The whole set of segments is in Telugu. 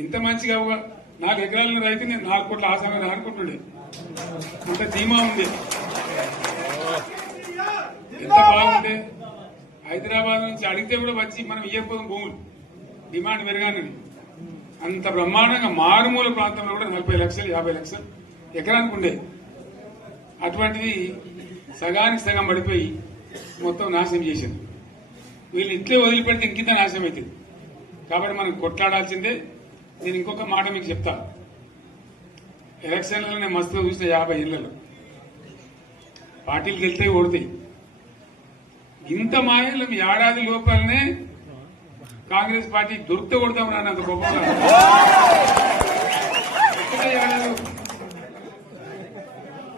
ఇంత మంచిగా 4 ఎకరాల రైతు నేను 4 కోట్ల ఆసాలను ఆడుకుంటుండే అంత ధీమా ఉంది. ఎంత బాగుంటే హైదరాబాద్ నుంచి అడిగితే కూడా వచ్చి మనం ఇయ్యకపోదాం భూములు డిమాండ్ పెరగానని అంత బ్రహ్మాండంగా మారుమూల ప్రాంతంలో కూడా 40 లక్షలు 50 లక్షలు ఎకరానికి ఉండే అటువంటిది సగానికి సగం పడిపోయి మొత్తం నాశనం చేశారు. వీళ్ళు ఇట్లే వదిలిపెడితే ఇంకింత నాశనం అవుతుంది. కాబట్టి మనం కొట్లాడాల్సిందే. నేను ఇంకొక మాట మీకు చెప్తా. ఎలక్షన్లలో నేను మస్తుగా చూసిన 50 ఏళ్లలో పార్టీలు గెలితే ఓడతాయి. ఇంత మాయలు ఏడాది లోపలనే కాంగ్రెస్ పార్టీ దొరికితే కొడతాం రాని అంత గొప్పగా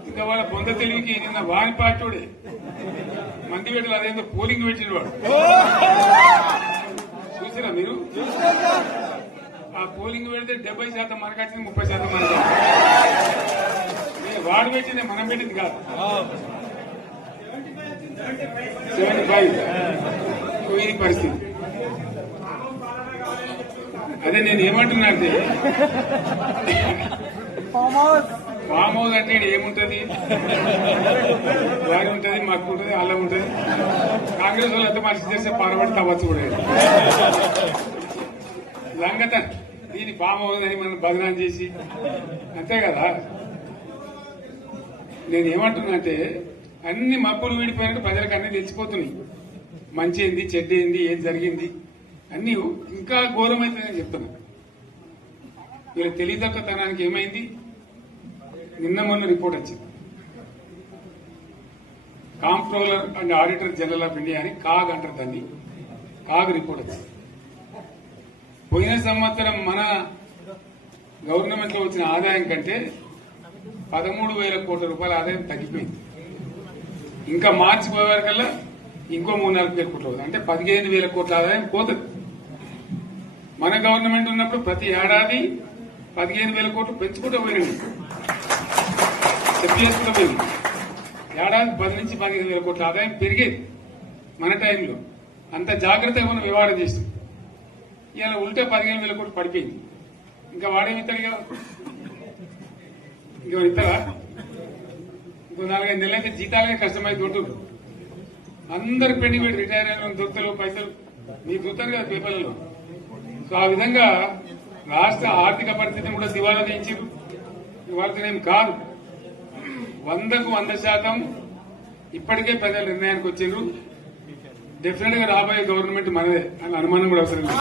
ఇంకా వాళ్ళ పొంద తెలివికి నిన్న వారి పార్టీ మంది పెట్టాలి. అదేందో పోలింగ్ పెట్టిన వాడు చూసారా మీరు? ఆ పోలింగ్ పెడితే 70% మనకు వచ్చింది, 30% మనకు. వాడు పెట్టింది మనం పెట్టింది కాదు. 75 ఇది పరిస్థితి. అదే నేను ఏమంటున్నా అంటే ఫామ్ హౌస్ అంటే ఏముంటది, వారి ఉంటది, మాకు ఉంటది, అల్లం ఉంటది. కాంగ్రెస్ వాళ్ళు ఎంత మంచి చేస్తే పారబడి తవ్వచ్చు కూడా లంగత దీన్ని ఫామ్ హౌస్ అని మనం బదనాం చేసి అంతే కదా. నేను ఏమంటున్నా అంటే అన్ని మబ్బులు వీడిపోయినట్టు ప్రజలకు అన్ని తెలిసిపోతున్నాయి. మంచి ఏంది, చెడ్డ ఏంది, ఏది జరిగింది అన్ని ఇంకా ఘోరమైతుందని చెప్తున్నా. వీళ్ళ తెలివితక్కువతనానికి ఏమైంది? నిన్న మొన్న రిపోర్ట్ వచ్చింది. Comptroller and auditor general of India అని కాగ్ అంటారు దాన్ని. కాగ్ రిపోర్ట్ వచ్చింది. పోయిన సంవత్సరం మన గవర్నమెంట్ లో వచ్చిన ఆదాయం కంటే 13,000 కోట్ల రూపాయల ఆదాయం తగ్గిపోయింది. ఇంకా మార్చి పోయేవరకల్లా ఇంకో 3-4 కోట్ల అంటే 15,000 కోట్ల ఆదాయం పోతుంది. మన గవర్నమెంట్ ఉన్నప్పుడు ప్రతి ఏడాది 15,000 కోట్లు పెంచుకుంటూ పోయింది. చెప్పేసుకుంటూ పోయింది. ఏడాది 10 నుంచి 15,000 కోట్ల ఆదాయం పెరిగేది మన టైంలో. అంత జాగ్రత్తగా మనం వ్యవహారం చేస్తాం. ఇలా ఉల్టా 15,000 కోట్లు పడిపోయింది. ఇంకా వాడేమిస్తాడుగా, ఇంకో ఇస్తారా? ఇంకో 4-5 నెలలైతే జీతాలే కష్టమై దొరుకుతుంది. అందరు పెండింగ్ పెట్టి రిటైర్ అయిన దొరుకుతారు పైసలు మీకు చూస్తారు కదా పేపర్లలో. సో ఆ విధంగా రాష్ట్ర ఆర్థిక పరిస్థితిని కూడా దివాలా తీయించారు. ఇవాళనేం కాదు, 100కు 100% ఇప్పటికే ప్రజల నిర్ణయానికి వచ్చారు. డెఫినెట్ గా రాబోయే గవర్నమెంట్ మనదే అని అనుమానం కూడా అవసరం లేదు.